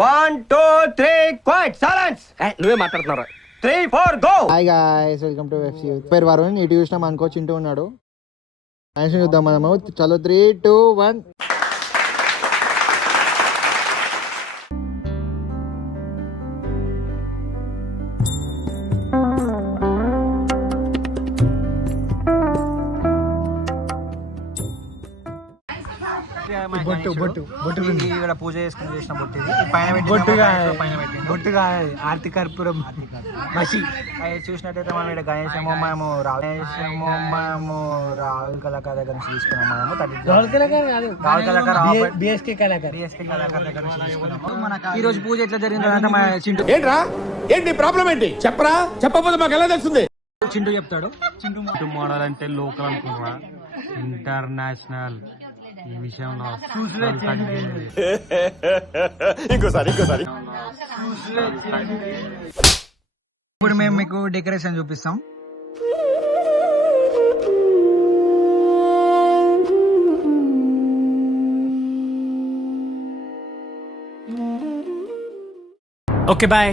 1 2 3 quiet silence. నువ్వే మాట్లాడుతున్నావు. 3 4 go. Hi guys, welcome to FC. పేరు వరుణ్. ఇటు చూసినాం అనుకో, చింటూ ఉన్నాడు. యాక్షన్ చూద్దాం మనము. చలో 3 2 1. ఇక్కడ పూజ చేసుకుని చేసిన బొట్టు ఇది. పైన బొట్టుగా ఆర్తి కర్పూరం మసి చూసినట్టయితే మనం ఇక్కడ గణేశము మేము రాహుల్ కళాకార్ దగ్గర నుంచి తీసుకున్నాం. మనము రాహుల్ కళాకార్ బిఎస్కే కళాకార్ దగ్గర నుంచి తీసుకున్నాము. ఈ రోజు పూజ ఎట్లా జరిగిందంటే మా చింటూ ఏంటి ప్రాబ్లం ఏంటి చెప్పరా? చెప్పకపోతే మాకు ఎలా తెలుస్తుంది? చింటూ చెప్తాడు. చింటూ మోడల్ అంటే లోకల్ అనుకున్నా, ఇంటర్నేషనల్ ఈ విషయంలో ఇంకోసారి ఇప్పుడు మేము మీకు డెకరేషన్ చూపిస్తాం. Okay bye.